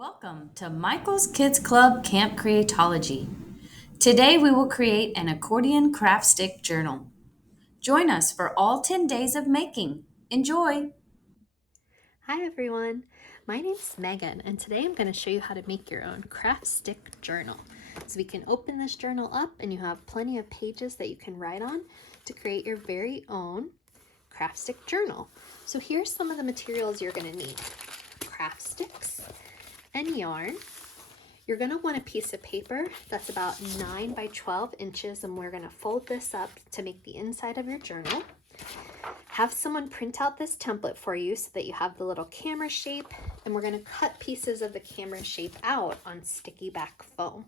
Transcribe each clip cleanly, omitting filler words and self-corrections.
Welcome to Michael's Kids Club Camp Creatology. Today we will create an accordion craft stick journal. Join us for all 10 days of making. Enjoy! Hi everyone, my name's Megan and today I'm going to show you how to make your own craft stick journal. So we can open this journal up and you have plenty of pages that you can write on to create your very own craft stick journal. So here's some of the materials you're going to need. Craft sticks and yarn. You're going to want a piece of paper that's about 9 by 12 inches and we're going to fold this up to make the inside of your journal. Have someone print out this template for you so that you have the little camera shape, and we're going to cut pieces of the camera shape out on sticky back foam.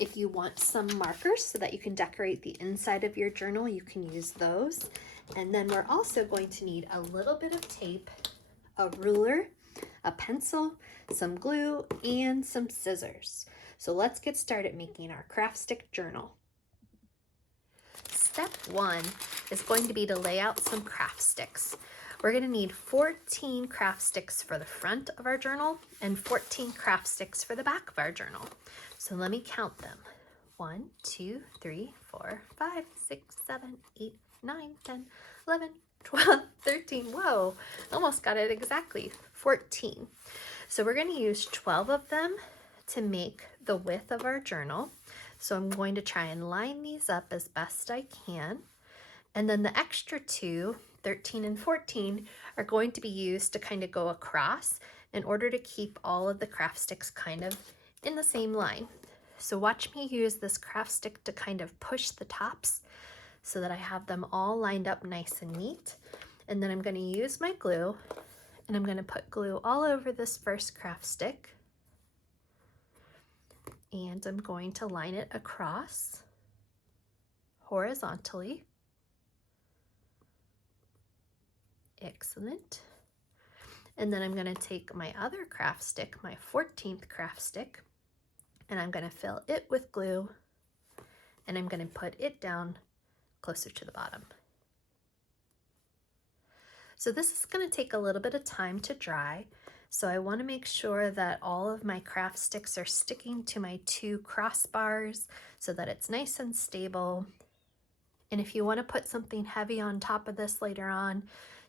If you want some markers so that you can decorate the inside of your journal, you can use those. And then we're also going to need a little bit of tape, a ruler, a pencil, some glue, and some scissors. So let's get started making our craft stick journal. Step 1 is going to be to lay out some craft sticks. We're going to need 14 craft sticks for the front of our journal and 14 craft sticks for the back of our journal. So let me count them. 1, 2, 3, 4, 5, 6, 7, 8, 9, 10, 11, 12, 13. Whoa, almost got it exactly. 14. So we're going to use 12 of them to make the width of our journal. So I'm going to try and line these up as best I can. And then the extra two, 13 and 14, are going to be used to kind of go across in order to keep all of the craft sticks kind of in the same line. So watch me use this craft stick to kind of push the tops so that I have them all lined up nice and neat. And then I'm going to use my glue and I'm going to put glue all over this first craft stick. And I'm going to line it across horizontally. Excellent. And then I'm going to take my other craft stick, my 14th craft stick, and I'm going to fill it with glue, and I'm going to put it down closer to the bottom. So this is going to take a little bit of time to dry. So I want to make sure that all of my craft sticks are sticking to my 2 crossbars so that it's nice and stable. And if you want to put something heavy on top of this later on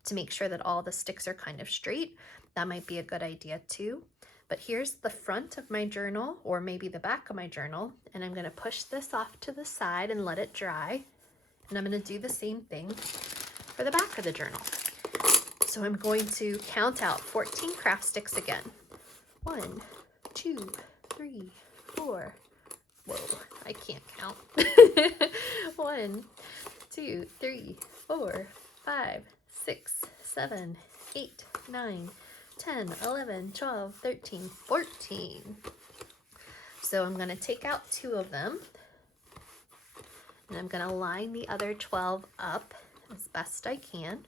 to make sure that all the sticks are kind of straight, that might be a good idea too. But here's the front of my journal, or maybe the back of my journal, and I'm going to push this off to the side and let it dry. And I'm going to do the same thing for the back of the journal. So I'm going to count out 14 craft sticks again. 1, 2, 3, 4. Whoa, I can't count. 1, 2, 3, 4, 5, 6, 7, 8, 9, 10, 11, 12, 13, 14. So I'm going to take out 2 of them. And I'm going to line the other 12 up as best I can.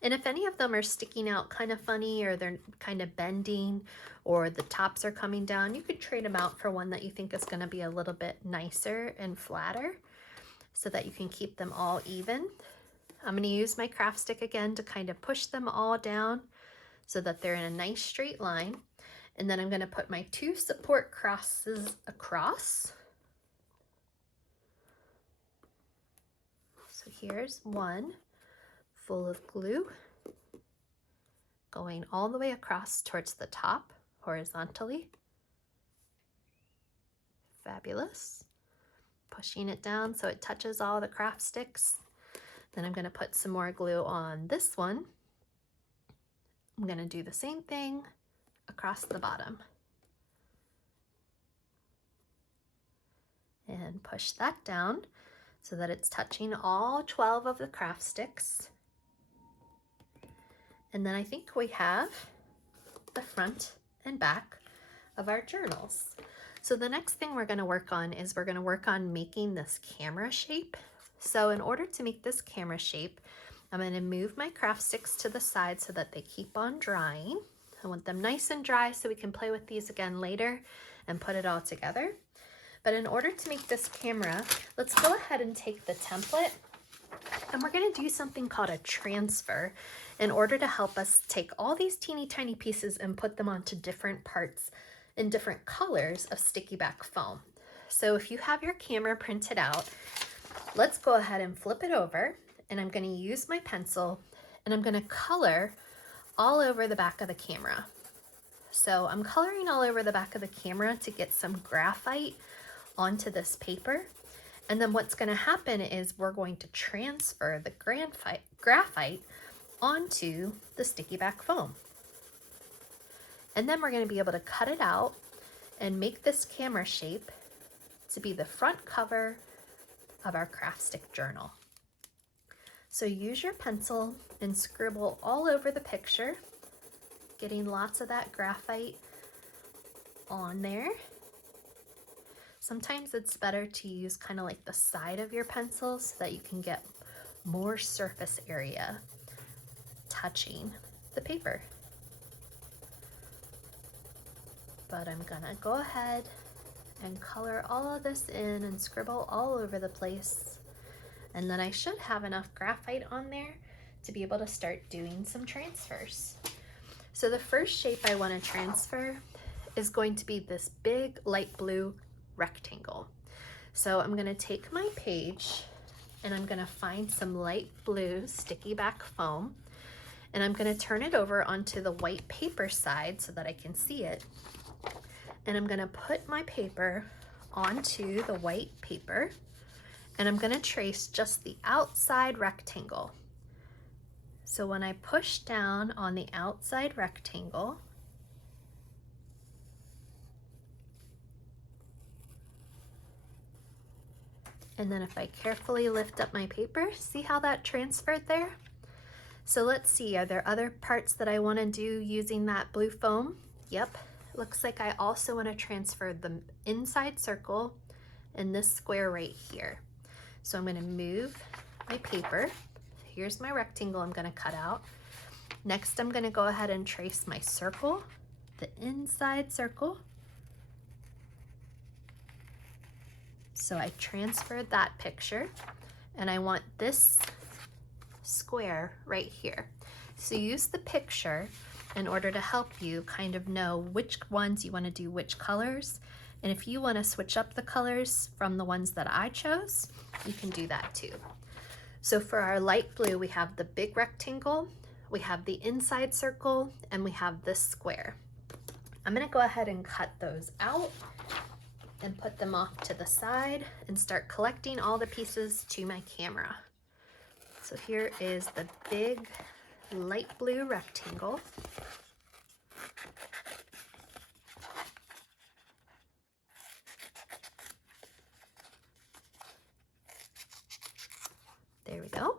And if any of them are sticking out kind of funny, or they're kind of bending, or the tops are coming down, you could trade them out for one that you think is going to be a little bit nicer and flatter so that you can keep them all even. I'm going to use my craft stick again to kind of push them all down so that they're in a nice straight line. And then I'm going to put my 2 support crosses across. So here's one full of glue going all the way across towards the top horizontally. Fabulous. Pushing it down so it touches all the craft sticks. Then I'm going to put some more glue on this one. I'm going to do the same thing across the bottom. And push that down so that it's touching all 12 of the craft sticks. And then I think we have the front and back of our journals. So the next thing we're going to work on is we're going to work on making this camera shape. So in order to make this camera shape, I'm going to move my craft sticks to the side so that they keep on drying. I want them nice and dry so we can play with these again later and put it all together. But in order to make this camera, let's go ahead and take the template And we're going to do something called a transfer in order to help us take all these teeny tiny pieces and put them onto different parts in different colors of sticky back foam. So if you have your camera printed out, let's go ahead and flip it over, and I'm going to use my pencil and I'm going to color all over the back of the camera. So I'm coloring all over the back of the camera to get some graphite onto this paper. And then what's going to happen is we're going to transfer the graphite onto the sticky back foam. And then we're going to be able to cut it out and make this camera shape to be the front cover of our craft stick journal. So use your pencil and scribble all over the picture, getting lots of that graphite on there. Sometimes it's better to use kind of like the side of your pencil so that you can get more surface area touching the paper. But I'm gonna go ahead and color all of this in and scribble all over the place. And then I should have enough graphite on there to be able to start doing some transfers. So the first shape I want to transfer is going to be this big light blue rectangle. So I'm going to take my page and I'm going to find some light blue sticky back foam, and I'm going to turn it over onto the white paper side so that I can see it. And I'm going to put my paper onto the white paper, and I'm going to trace just the outside rectangle. So when I push down on the outside rectangle, and then if I carefully lift up my paper, see how that transferred there? So let's see, are there other parts that I want to do using that blue foam? Yep, looks like I also want to transfer the inside circle and this square right here. So I'm going to move my paper. Here's my rectangle I'm going to cut out. Next, I'm going to go ahead and trace my circle, the inside circle. So I transferred that picture, and I want this square right here. So use the picture in order to help you kind of know which ones you want to do which colors. And if you want to switch up the colors from the ones that I chose, you can do that too. So for our light blue, we have the big rectangle, we have the inside circle, and we have this square. I'm going to go ahead and cut those out and put them off to the side and start collecting all the pieces to my camera. So here is the big light blue rectangle. There we go.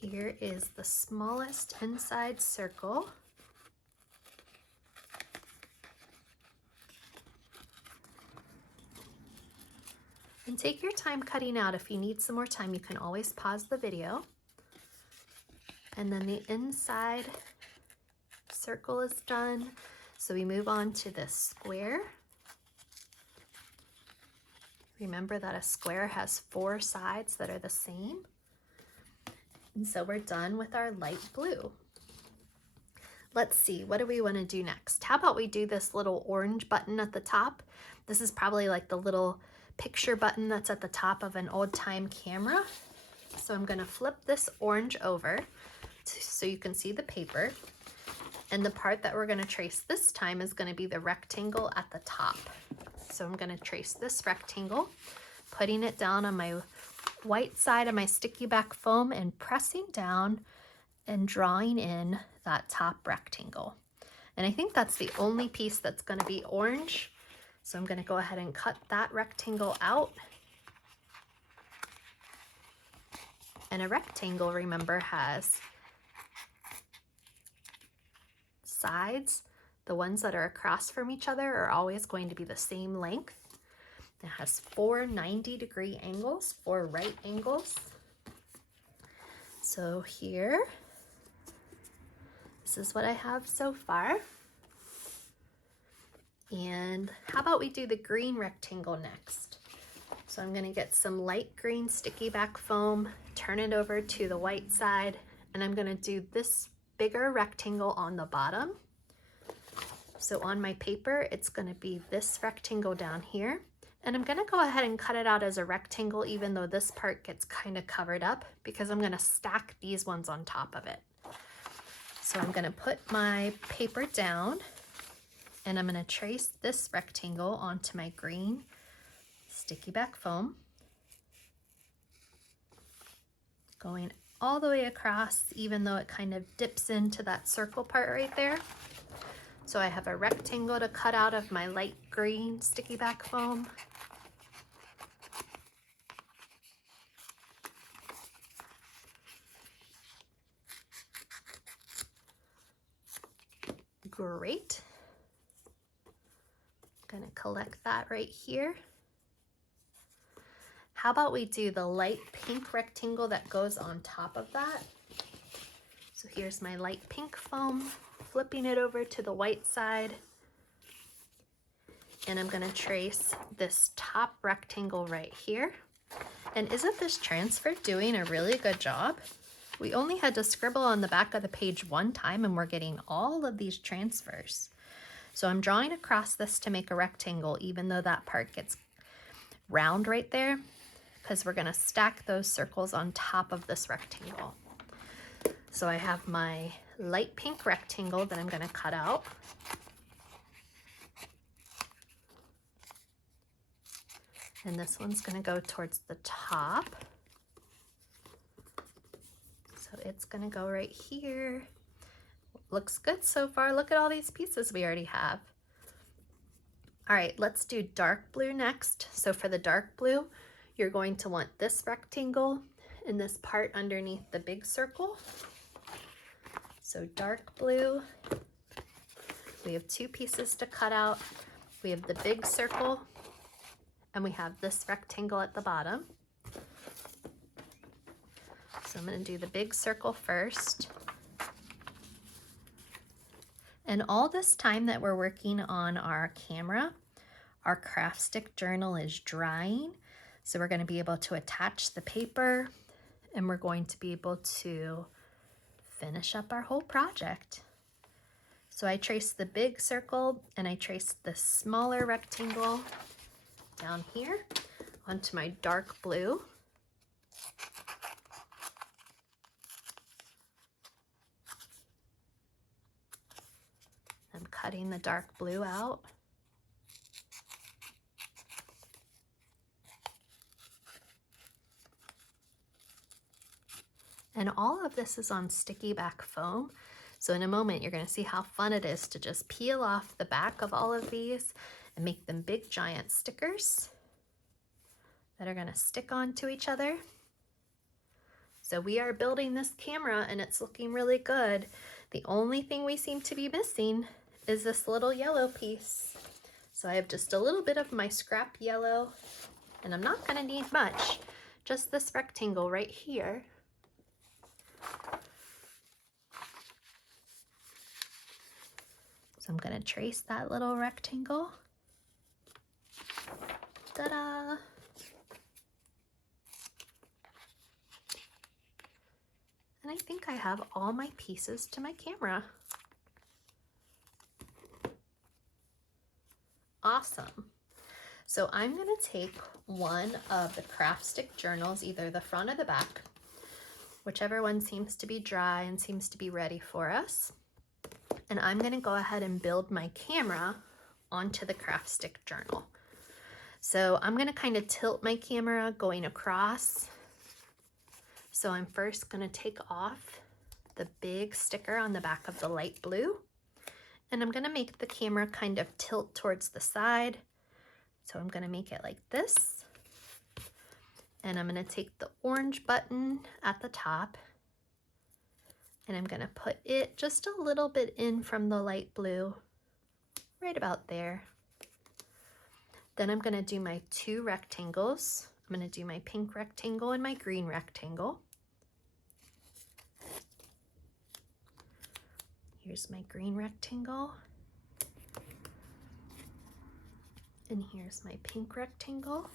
Here is the smallest inside circle. And take your time cutting out. If you need some more time, you can always pause the video. And then the inside circle is done. So we move on to this square. Remember that a square has 4 sides that are the same. And so we're done with our light blue. Let's see, what do we want to do next? How about we do this little orange button at the top? This is probably like the little picture button that's at the top of an old-time camera. So I'm going to flip this orange over so you can see the paper. And the part that we're going to trace this time is going to be the rectangle at the top. So I'm going to trace this rectangle, putting it down on my white side of my sticky back foam and pressing down and drawing in that top rectangle. And I think that's the only piece that's going to be orange. So I'm going to go ahead and cut that rectangle out. And a rectangle, remember, has sides. The ones that are across from each other are always going to be the same length. It has 4 90-degree angles, 4 right angles. So here, this is what I have so far. And how about we do the green rectangle next? So I'm going to get some light green sticky back foam, turn it over to the white side, and I'm gonna do this bigger rectangle on the bottom. So on my paper, it's gonna be this rectangle down here. And I'm gonna go ahead and cut it out as a rectangle, even though this part gets kind of covered up, because I'm gonna stack these ones on top of it. So I'm gonna put my paper down, and I'm gonna trace this rectangle onto my green sticky back foam, going all the way across, even though it kind of dips into that circle part right there. So I have a rectangle to cut out of my light green sticky back foam. Great. I'm gonna collect that right here. How about we do the light pink rectangle that goes on top of that? So here's my light pink foam, flipping it over to the white side. And I'm gonna trace this top rectangle right here. And isn't this transfer doing a really good job? We only had to scribble on the back of the page one time and we're getting all of these transfers. So I'm drawing across this to make a rectangle, even though that part gets round right there, because we're gonna stack those circles on top of this rectangle. So I have my light pink rectangle that I'm gonna cut out. And this one's gonna go towards the top. So it's gonna go right here. Looks good so far. Look at all these pieces we already have. All right, let's do dark blue next. So for the dark blue, you're going to want this rectangle and this part underneath the big circle. So dark blue, we have two pieces to cut out. We have the big circle and we have this rectangle at the bottom. So I'm gonna do the big circle first. And all this time that we're working on our camera, our craft stick journal is drying. So we're gonna be able to attach the paper and we're going to be able to finish up our whole project. So I traced the big circle and I traced the smaller rectangle down here onto my dark blue. I'm cutting the dark blue out. And all of this is on sticky back foam. So in a moment, you're gonna see how fun it is to just peel off the back of all of these and make them big giant stickers that are gonna stick onto each other. So we are building this camera and it's looking really good. The only thing we seem to be missing is this little yellow piece. So I have just a little bit of my scrap yellow, and I'm not gonna need much, just this rectangle right here. So I'm gonna trace that little rectangle. Ta-da! And I think I have all my pieces to my camera. Awesome. So I'm gonna take one of the craft stick journals, either the front or the back, whichever one seems to be dry and seems to be ready for us. And I'm gonna go ahead and build my camera onto the craft stick journal. So I'm gonna kind of tilt my camera going across. So I'm first gonna take off the big sticker on the back of the light blue, and I'm gonna make the camera kind of tilt towards the side. So I'm gonna make it like this. And I'm gonna take the orange button at the top and I'm gonna put it just a little bit in from the light blue, right about there. Then I'm gonna do my two rectangles. I'm gonna do my pink rectangle and my green rectangle. Here's my green rectangle. And here's my pink rectangle.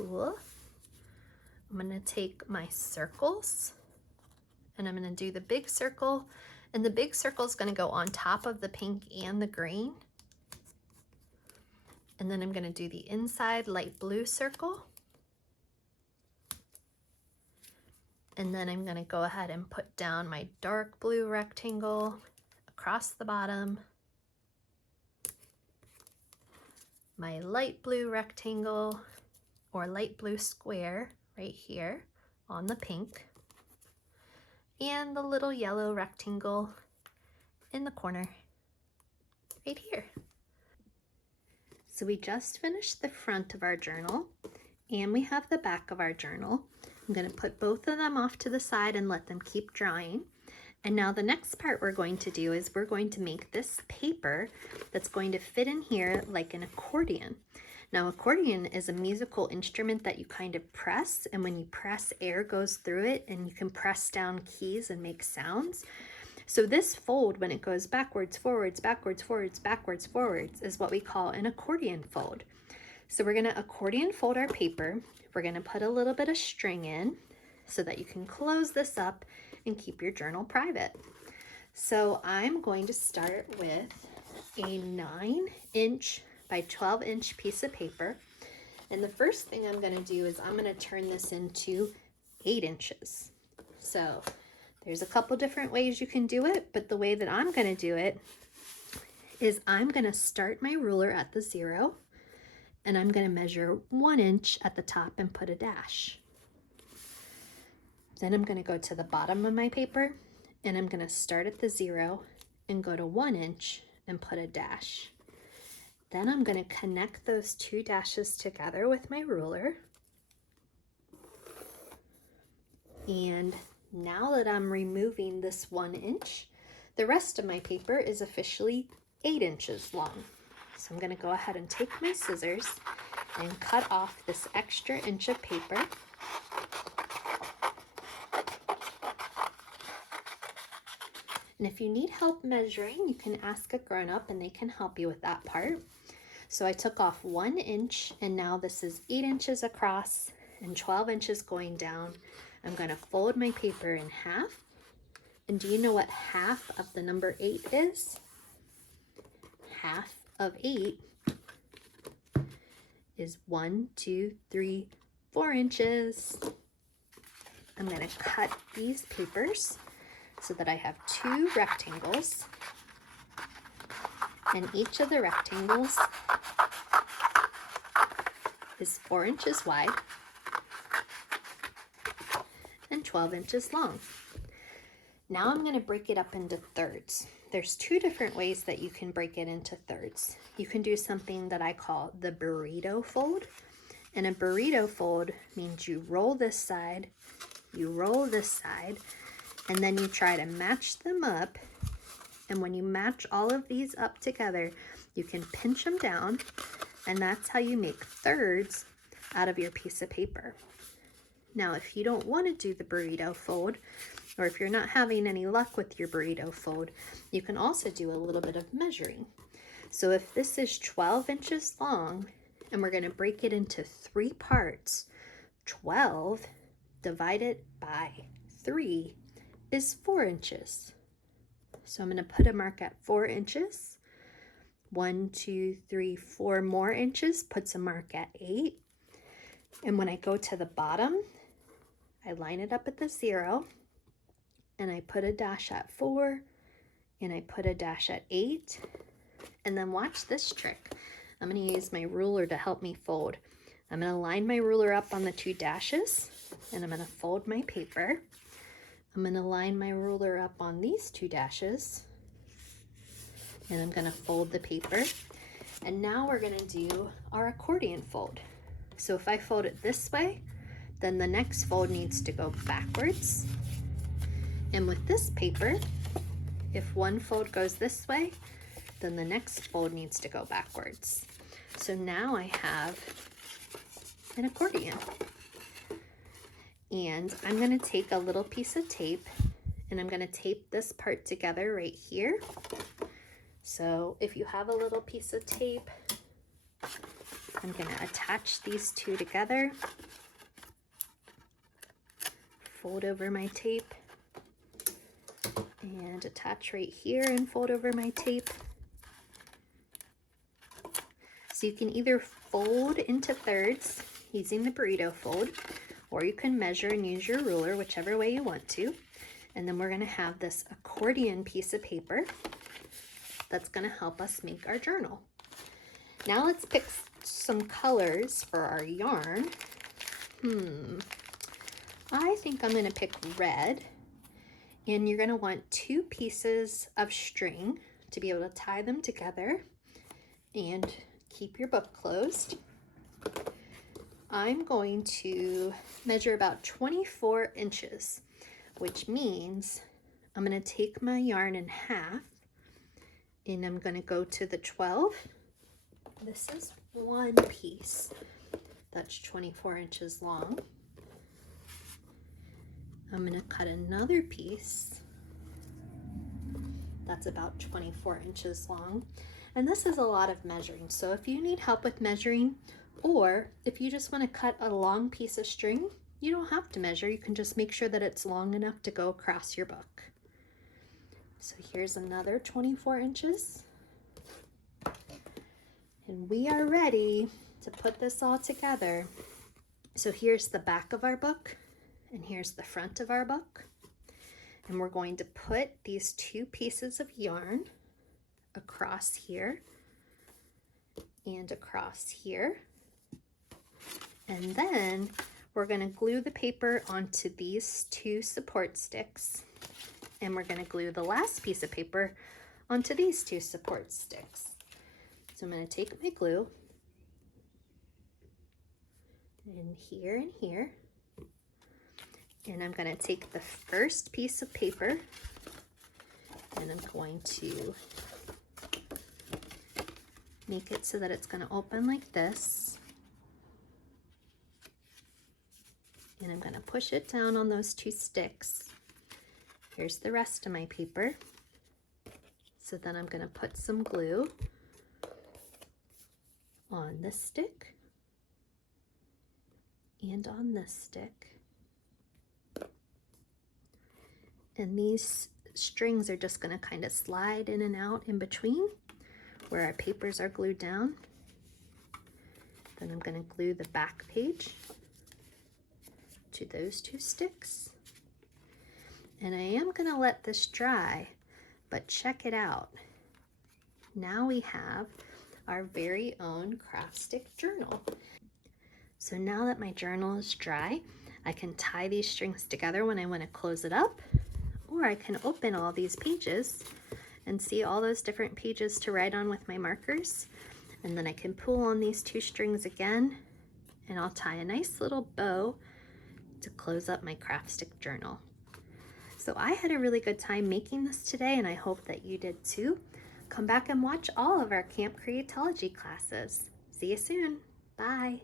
tool. I'm going to take my circles and I'm going to do the big circle, and the big circle is going to go on top of the pink and the green. And then I'm going to do the inside light blue circle. And then I'm going to go ahead and put down my dark blue rectangle across the bottom, my light blue rectangle or light blue square right here on the pink, and the little yellow rectangle in the corner right here. So we just finished the front of our journal and we have the back of our journal. I'm going to put both of them off to the side and let them keep drying. And now the next part we're going to do is we're going to make this paper that's going to fit in here like an accordion. Now, accordion is a musical instrument that you kind of press, and when you press, air goes through it and you can press down keys and make sounds. So this fold, when it goes backwards, forwards, backwards, forwards, backwards, forwards, is what we call an accordion fold. So we're going to accordion fold our paper. We're going to put a little bit of string in so that you can close this up and keep your journal private. So I'm going to start with a 9-inch by 12-inch piece of paper. And the first thing I'm going to do is I'm going to turn this into 8 inches. So there's a couple different ways you can do it, but the way that I'm going to do it is I'm going to start my ruler at the 0, and I'm going to measure 1 inch at the top and put a dash. Then I'm going to go to the bottom of my paper and I'm going to start at the 0 and go to 1 inch and put a dash. Then I'm going to connect those 2 dashes together with my ruler. And now that I'm removing this 1 inch, the rest of my paper is officially 8 inches long. So I'm going to go ahead and take my scissors and cut off this extra inch of paper. And if you need help measuring, you can ask a grown-up and they can help you with that part. So I took off 1 inch, and now this is 8 inches across and 12 inches going down. I'm going to fold my paper in half. And do you know what half of the number 8 is? Half of 8 is 1, 2, 3, 4 inches. I'm going to cut these papers so that I have 2 rectangles, and each of the rectangles is 4 inches wide and 12 inches long. Now I'm going to break it up into thirds. There's 2 different ways that you can break it into thirds. You can do something that I call the burrito fold, and a burrito fold means you roll this side, you roll this side, and then you try to match them up. And when you match all of these up together, you can pinch them down, and that's how you make thirds out of your piece of paper. Now, if you don't want to do the burrito fold, or if you're not having any luck with your burrito fold, you can also do a little bit of measuring. So if this is 12 inches long, and we're going to break it into 3 parts, 12 divided by 3 is 4 inches. So I'm going to put a mark at 4 inches. 1, 2, 3, 4 more inches puts a mark at 8. And when I go to the bottom, I line it up at the 0, and I put a dash at 4, and I put a dash at 8. And then watch this trick. I'm going to use my ruler to help me fold. I'm going to line my ruler up on the 2 dashes, and I'm going to fold my paper. I'm going to line my ruler up on these 2 dashes, and I'm going to fold the paper. And now we're going to do our accordion fold. So if I fold it this way, then the next fold needs to go backwards. And with this paper, if one fold goes this way, then the next fold needs to go backwards. So now I have an accordion. And I'm going to take a little piece of tape, and I'm going to tape this part together right here. So if you have a little piece of tape, I'm going to attach these two together, fold over my tape, and attach right here and fold over my tape. So you can either fold into thirds using the burrito fold, or you can measure and use your ruler, whichever way you want to. And then we're going to have this accordion piece of paper that's going to help us make our journal. Now let's pick some colors for our yarn. I think I'm going to pick red. And you're going to want 2 pieces of string to be able to tie them together and keep your book closed. I'm going to measure about 24 inches, which means I'm going to take my yarn in half and I'm going to go to the 12. This is one piece that's 24 inches long. I'm going to cut another piece that's about 24 inches long. And this is a lot of measuring. So if you need help with measuring, or if you just want to cut a long piece of string, you don't have to measure. You can just make sure that it's long enough to go across your book. So here's another 24 inches. And we are ready to put this all together. So here's the back of our book. And here's the front of our book. And we're going to put these 2 pieces of yarn across here and across here. And then we're going to glue the paper onto these 2 support sticks. And we're going to glue the last piece of paper onto these 2 support sticks. So I'm going to take my glue and here. And I'm going to take the first piece of paper and I'm going to make it so that it's going to open like this. And I'm going to push it down on those 2 sticks. Here's the rest of my paper. So then I'm going to put some glue on this stick and on this stick. And these strings are just going to kind of slide in and out in between where our papers are glued down. Then I'm going to glue the back page to those 2 sticks. And I am going to let this dry, but check it out. Now we have our very own craft stick journal. So now that my journal is dry, I can tie these strings together when I want to close it up, or I can open all these pages and see all those different pages to write on with my markers. And then I can pull on these 2 strings again, and I'll tie a nice little bow to close up my craft stick journal. So I had a really good time making this today, and I hope that you did too. Come back and watch all of our Camp Creatology classes. See you soon. Bye.